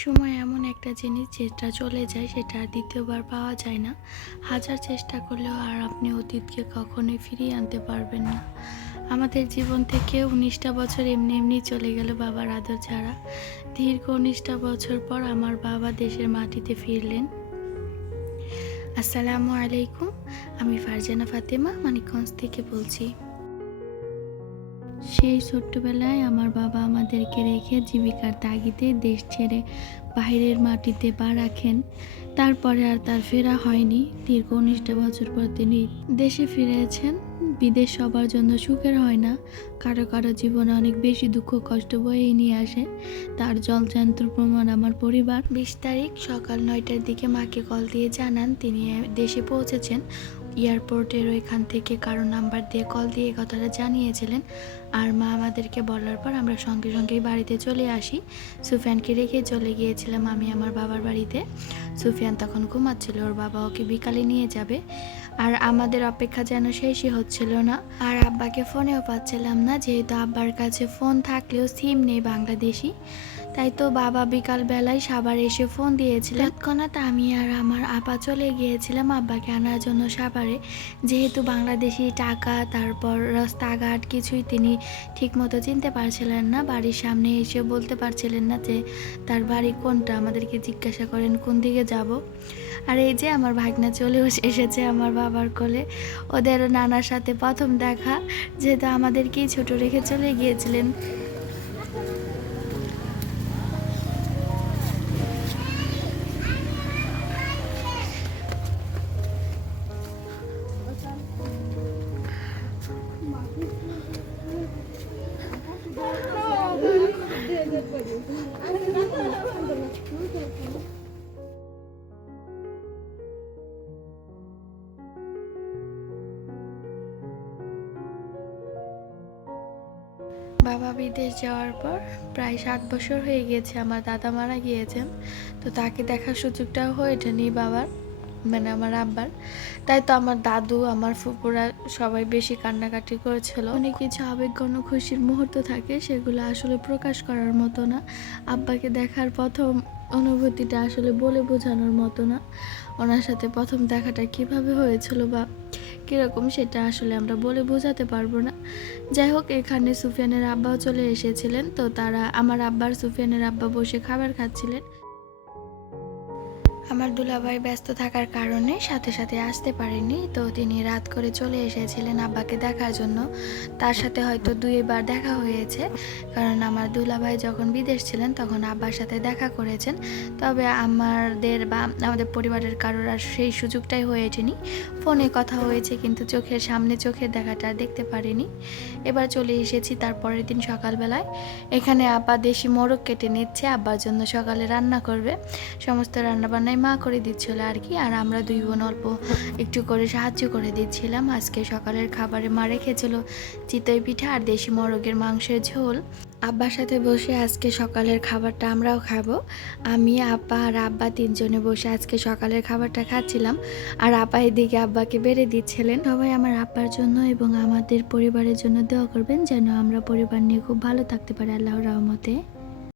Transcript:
সময় এমন একটা জিনিস যেটা চলে যায় সেটা আর দ্বিতীয়বার পাওয়া যায় না। হাজার চেষ্টা করলেও আর আপনি অতীতকে কখনোই ফিরিয়ে আনতে পারবেন না। আমাদের জীবন থেকে 19টা বছর এমনি এমনি চলে গেল বাবার আদর ছাড়া। দীর্ঘ 19টা বছর পর আমার বাবা দেশের মাটিতে ফিরলেন। আসসালামু আলাইকুম, আমি ফারজানা ফাতেমা মানিকগঞ্জ থেকে বলছি। সেই ছোট্টবেলায় আমার বাবা আমাদেরকে রেখে জীবিকার তাগিদে দেশ ছেড়ে বাইরের মাটিতে পা রাখেন। তারপরে আর তার ফেরা হয়নি। দীর্ঘ 19টা বছর পর তিনি দেশে ফিরেছেন। বিদেশ সবার জন্য সুখের হয় না, কারো কারো জীবনে অনেক বেশি দুঃখ কষ্ট বয়ে নিয়ে আসে। তার জলজান্ত প্রমাণ আমার পরিবার। 20 তারিখ সকাল 9টার দিকে মাকে কল দিয়ে জানান তিনি দেশে পৌঁছেছেন। এয়ারপোর্টের ওইখান থেকে কারো নাম্বার দিয়ে কল দিয়ে কথাটা জানিয়েছিলেন। আর মা আমাদেরকে বলার পর আমরা সঙ্গে সঙ্গেই বাড়িতে চলে আসি। সুফিয়ানকে রেখে চলে গিয়েছিলাম আমি আমার বাবার বাড়িতে। সুফিয়ান তখন ঘুমাচ্ছিল, ওর বাবা ওকে বিকালে নিয়ে যাবে। আর আমাদের অপেক্ষা যেন শেষই হচ্ছিল না। আর আব্বাকে ফোনেও পাচ্ছিলাম না, যেহেতু আব্বার কাছে ফোন থাকলেও সিম নেই বাংলাদেশি। তাই তো বাবা বিকাল বেলায় সাভার এসে ফোন দিয়েছিলেন। তৎক্ষণাৎ আমি আর আমার আপা চলে গিয়েছিলাম আব্বাকে আনার জন্য সাভারে। যেহেতু বাংলাদেশি টাকা, তারপর রাস্তাঘাট কিছুই তিনি ঠিকমতো চিনতে পারছিলেন না। বাড়ির সামনে এসে বলতে পারছিলেন না যে তার বাড়ি কোনটা। আমাদেরকে জিজ্ঞাসা করেন কোন দিকে যাব। আর এই যে আমার ভাগনা চলেও এসেছে আমার বাবার কোলে। ওদের নানার সাথে প্রথম দেখা, যেহেতু আমাদেরকেই ছোট রেখে চলে গিয়েছিলেন। বাবা বিদেশ যাওয়ার পর প্রায় 7 বছর হয়ে গিয়েছে। আমার দাদা মারা গিয়েছেন, তো তাকে দেখার সুযোগটাও হয়ে ওঠেনি বাবার, মানে আমার আব্বার। তাই তো আমার দাদু, আমার ফুপুরা সবাই বেশি কান্নাকাটি করেছিল। অনেক কিছু আবেগঘন খুশির মুহূর্ত থাকে, সেগুলো আসলে প্রকাশ করার মতো না। আব্বাকে দেখার প্রথম অনুভূতিটা আসলে বলে বোঝানোর মতো না। ওনার সাথে প্রথম দেখাটা কিভাবে হয়েছিল বা কীরকম, সেটা আসলে আমরা বলে বোঝাতে পারবো না। যাই হোক, এখানে সুফিয়ানের আব্বাও চলে এসেছিলেন। তো তারা, আমার আব্বার সুফিয়ানের আব্বা বসে খাবার খাচ্ছিলেন। আমার দুলাভাই ব্যস্ত থাকার কারণে সাথে সাথে আসতে পারেনি। তো তিনি রাত করে চলে এসেছিলেন আব্বাকে দেখার জন্য। তার সাথে হয়তো 2বার দেখা হয়েছে, কারণ আমার দুলাভাই যখন বিদেশ ছিলেন তখন আব্বার সাথে দেখা করেছেন। তবে আমাদের বা আমাদের পরিবারের কারোর আর সেই সুযোগটাই হয়ে ওঠেনি। ফোনে কথা হয়েছে, কিন্তু চোখের সামনে চোখের দেখাটা দেখতে পারিনি। এবার চলে এসেছি তার পরের দিন সকালবেলায়। এখানে আব্বা দেশি মোরগ কেটে নিচ্ছে, আব্বার জন্য সকালে রান্না করবে। সমস্ত রান্নাবান্নাই মা করে দিচ্ছিল আর কি। আর আমরা 2 বোন অল্প একটু করে সাহায্য করে দিচ্ছিলাম। আজকে সকালের খাবারে মা রেখেছিল চিতই পিঠা আর দেশি মোরগের মাংসের ঝোল। আব্বার সাথে বসে আজকে সকালের খাবারটা আমরাও খাবো। আমি, আপা আর আব্বা 3 জনে বসে আজকে সকালের খাবারটা খাচ্ছিলাম। আর আপা এদিকে আব্বাকে বেড়ে দিচ্ছিলেন। সবাই আমার আব্বার জন্য এবং আমাদের পরিবারের জন্য দোয়া করবেন, যেন আমরা পরিবার নিয়ে খুব ভালো থাকতে পারি আল্লাহর রহমতে।